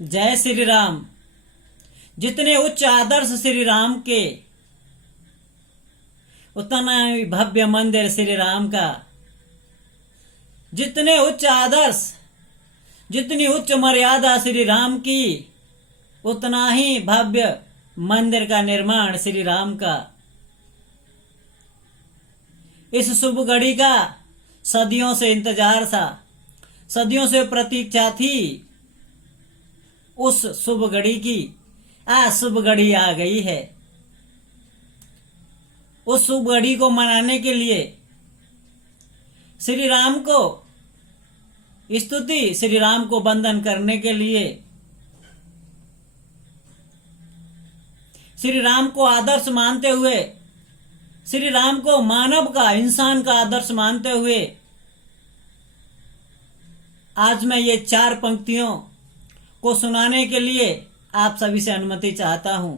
जय श्री राम। जितने उच्च आदर्श श्री राम के, उतना ही भव्य मंदिर श्री राम का। जितने उच्च आदर्श, जितनी उच्च मर्यादा श्री राम की, उतना ही भव्य मंदिर का निर्माण श्री राम का। इस शुभ घड़ी का सदियों से इंतजार था, सदियों से प्रतीक्षा थी। उस शुभ घड़ी की आज शुभ घड़ी आ गई है। उस शुभ घड़ी को मनाने के लिए श्री राम को स्तुति, श्री राम को वंदन करने के लिए, श्री राम को आदर्श मानते हुए, श्री राम को मानव का, इंसान का आदर्श मानते हुए आज मैं ये 4 पंक्तियों को सुनाने के लिए आप सभी से अनुमति चाहता हूं।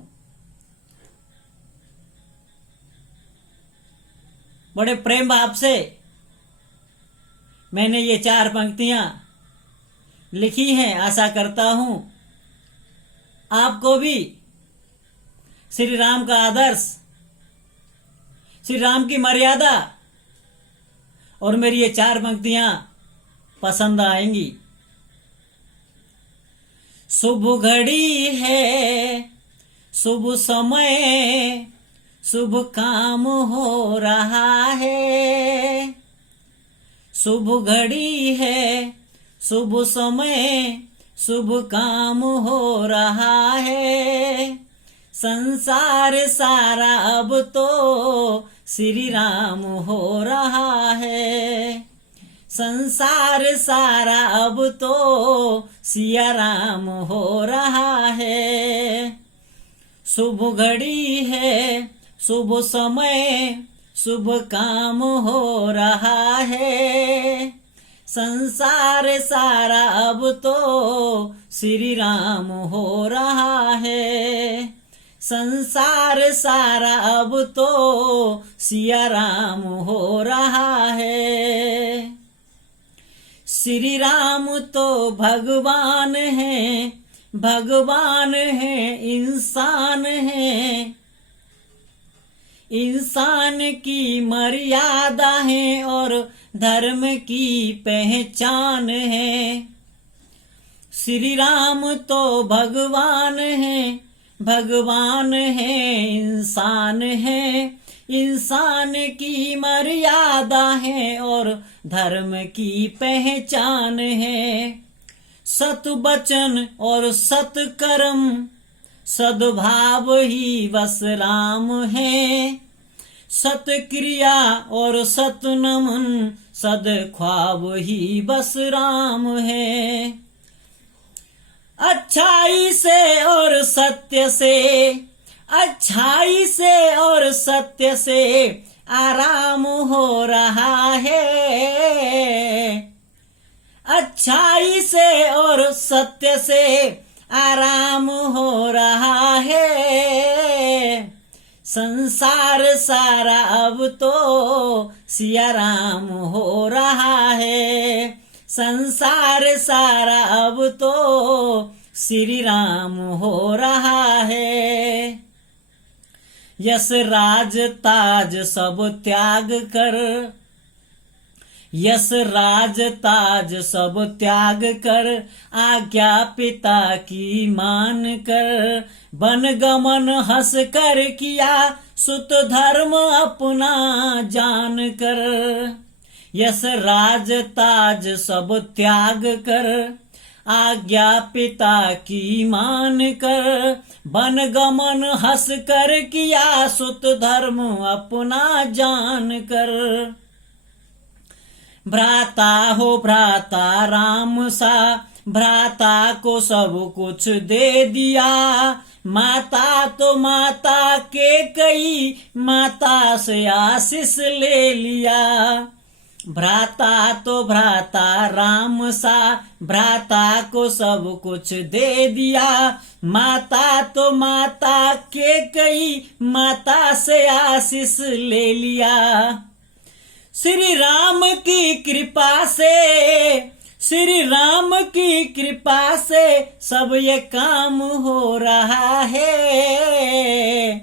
बड़े प्रेम भाव से मैंने ये 4 पंक्तियां लिखी हैं। आशा करता हूं आपको भी श्री राम का आदर्श, श्री राम की मर्यादा और मेरी ये 4 पंक्तियां पसंद आएंगी। शुभ घड़ी है, शुभ समय, शुभ काम हो रहा है। शुभ घड़ी है, शुभ समय, शुभ काम हो रहा है। संसार सारा अब तो श्री राम हो रहा है। संसार सारा अब तो सिया राम हो रहा है। शुभ घड़ी है, शुभ समय, शुभ काम हो रहा है। संसार सारा अब तो श्री राम हो रहा है। संसार सारा अब तो सिया राम हो रहा है। श्री राम तो भगवान है, भगवान है, इंसान है। इंसान की मर्यादा है और धर्म की पहचान है। श्री राम तो भगवान है, भगवान है, इंसान है। इंसान की मर्यादा है और धर्म की पहचान है। सत वचन और सत कर्म, सद्भाव ही बस राम है। सत क्रिया और सत नमन, सद्ख्वाब ही बस राम है। अच्छाई से और सत्य से, अच्छाई से और सत्य से आराम हो रहा है। अच्छाई से और सत्य से आराम हो रहा है। संसार सारा अब तो सिया राम हो रहा है। संसार सारा अब तो श्री राम हो रहा है। यश राज ताज सब त्याग कर, यश राज ताज सब त्याग कर, आज्ञा पिता की मान कर। वन गमन हंस कर किया, सुत धर्म अपना जान कर। यश राज ताज सब त्याग कर, आज्ञा पिता की मान कर। वन गमन हंस कर किया, सुत धर्म अपना जान कर। भ्राता हो भ्राता राम सा, भ्राता को सब कुछ दे दिया। माता तो माता के कई, माता से आशीष ले लिया। भ्राता तो भ्राता राम सा, भ्राता को सब कुछ दे दिया। माता तो माता के कई, माता से आशीष ले लिया। श्री राम की कृपा से श्री राम की कृपा से सब ये काम हो रहा है।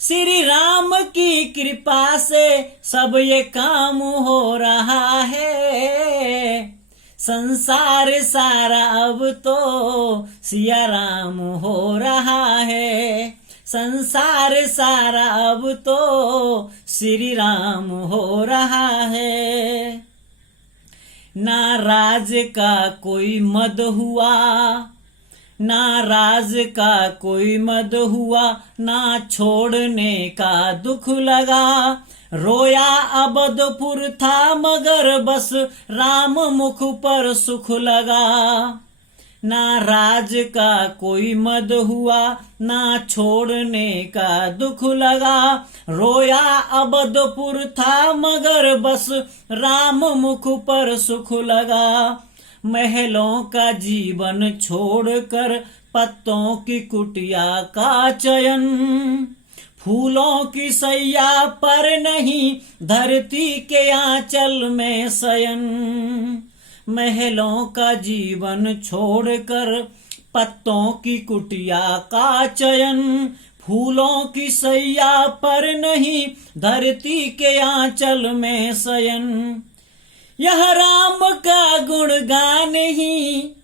श्री राम की कृपा से सब ये काम हो रहा है। संसार सारा अब तो सिया राम हो रहा है। संसार सारा अब तो श्री राम हो रहा है। ना राज का कोई मद हुआ, ना राज का कोई मद हुआ, ना छोड़ने का दुख लगा। रोया अबदपुर था मगर बस राम मुख पर सुख लगा। ना राज का कोई मद हुआ, ना छोड़ने का दुख लगा। रोया अबदपुर था मगर बस राम मुख पर सुख लगा। महलों का जीवन छोड़कर पत्तों की कुटिया का चयन, फूलों की सैया पर नहीं धरती के आंचल में शयन। महलों का जीवन छोड़कर पत्तों की कुटिया का चयन, फूलों की सैया पर नहीं धरती के आंचल में शयन। यह राम का गुणगान ही,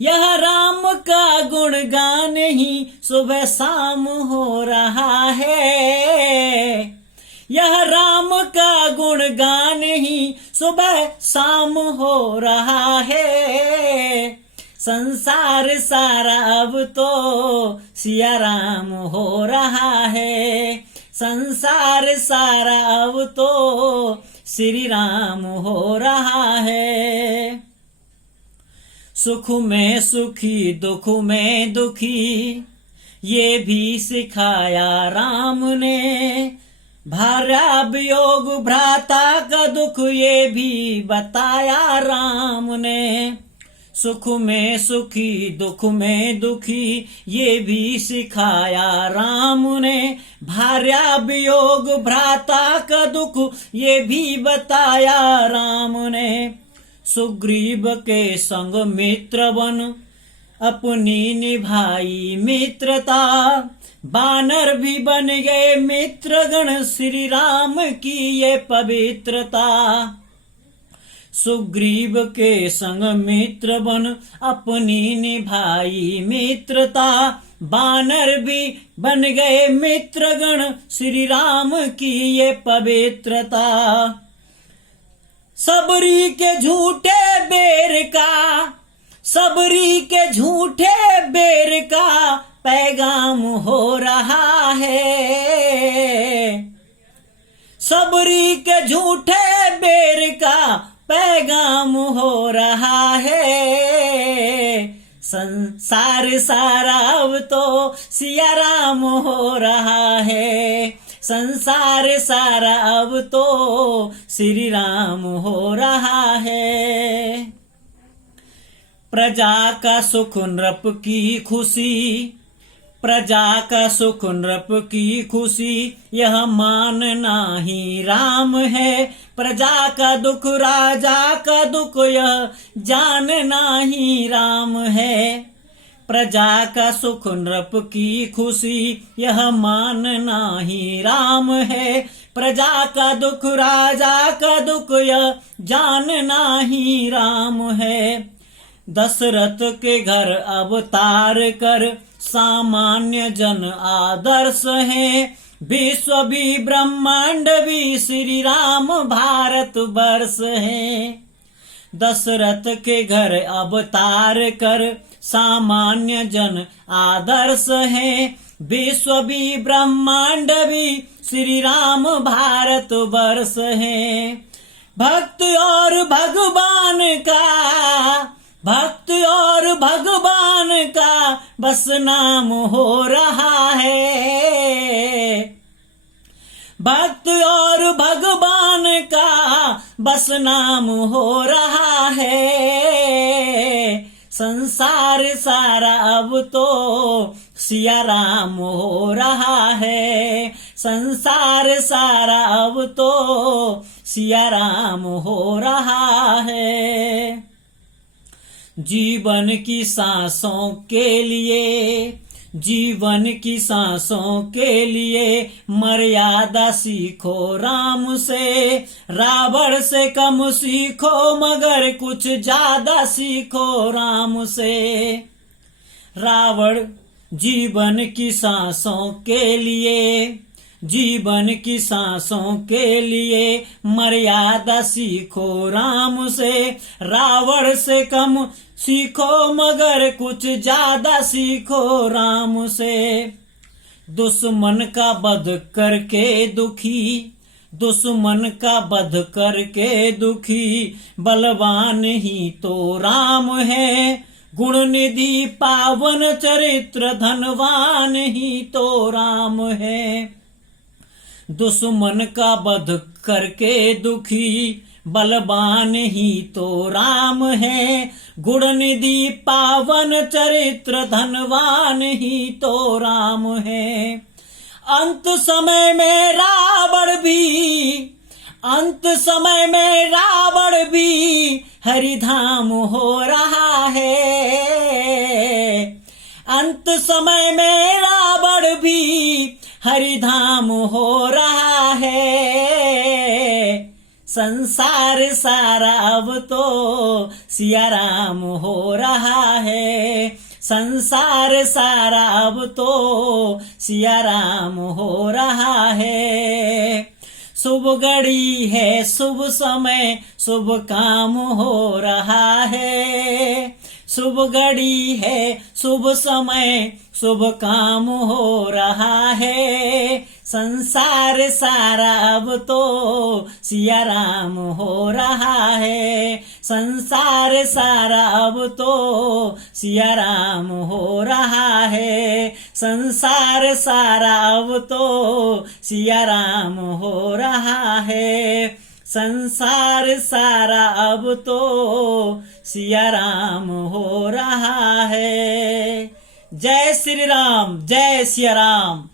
यह राम का गुणगान ही सुबह शाम हो रहा है। यह राम का गुणगान ही सुबह शाम हो रहा है। संसार सारा अब तो सिया राम हो रहा है। संसार सारा अब तो श्री राम हो रहा है। सुख में सुखी दुख में दुखी ये भी सिखाया राम ने। भार्या वियोग भ्राता का दुख ये भी बताया राम ने। सुख में सुखी दुख में दुखी ये भी सिखाया राम ने। भार्या वियोग भ्राता का दुख ये भी बताया राम ने। सुग्रीव के संग मित्र बन अपनी निभाई मित्रता। बानर भी बन गए मित्रगण श्री राम की ये पवित्रता। सुग्रीव के संग मित्र बन अपनी निभाई मित्रता। बानर भी बन गए मित्रगण श्री राम की ये पवित्रता। सबरी के झूठे बेर का, सबरी के झूठे बेर का पैगाम हो रहा है। सबरी के झूठे बेर का पैगाम हो रहा है। संसार सारा अब तो सिया राम हो रहा है। संसार सारा अब तो श्री राम हो रहा है। प्रजा का सुख नृप की खुशी, प्रजा का सुख नृप की खुशी यह मानना ही राम है। प्रजा का दुख राजा का दुख यह जानना ही राम है। प्रजा का सुख नृप की खुशी यह मानना ही राम है। प्रजा का दुख राजा का दुख यह जानना ही राम है। दशरथ के घर अवतार कर सामान्य जन आदर्श है। विश्व भी ब्रह्मांड भी श्री राम भारत वर्ष है। दशरथ के घर अवतार कर सामान्य जन आदर्श है। विश्व भी ब्रह्मांड भी श्री राम भारत वर्ष है। भक्त और भगवान का, भक्त और भगवान का बस नाम हो रहा है। भक्त और भगवान का बस नाम हो रहा है। संसार सारा अब तो सिया राम हो रहा है। संसार सारा अब तो सिया राम हो रहा है। जीवन की सांसों के लिए, जीवन की सांसों के लिए मर्यादा सीखो राम से। रावण से कम सीखो मगर कुछ ज्यादा सीखो राम से। रावण जीवन की सांसों के लिए, जीवन की सांसों के लिए मर्यादा सीखो राम से। रावण से कम सीखो मगर कुछ ज्यादा सीखो राम से। दुश्मन का वध करके दुखी, दुश्मन का वध करके दुखी बलवान ही तो राम है। गुण निधि पावन चरित्र धनवान ही तो राम है। दुश्मन का वध करके दुखी बलवान ही तो राम है। गुण निधि पावन चरित्र धनवान ही तो राम है। अंत समय में रावण भी, अंत समय में रावण भी हरिधाम हो रहा है। अंत समय में रावण भी हरिधाम हो रहा है। संसार सारा अब तो सिया राम हो रहा है। संसार सारा अब तो सिया राम हो रहा है। शुभ घड़ी है, शुभ समय, शुभ काम हो रहा है। शुभ घड़ी है, शुभ समय, शुभ काम हो रहा है। संसार सारा अब तो सिया राम हो रहा है। संसार सारा अब तो सिया राम हो रहा है। संसार सारा अब तो सिया राम हो रहा है। संसार सारा अब तो सिया राम हो रहा है। जय श्री राम, जय सिया राम।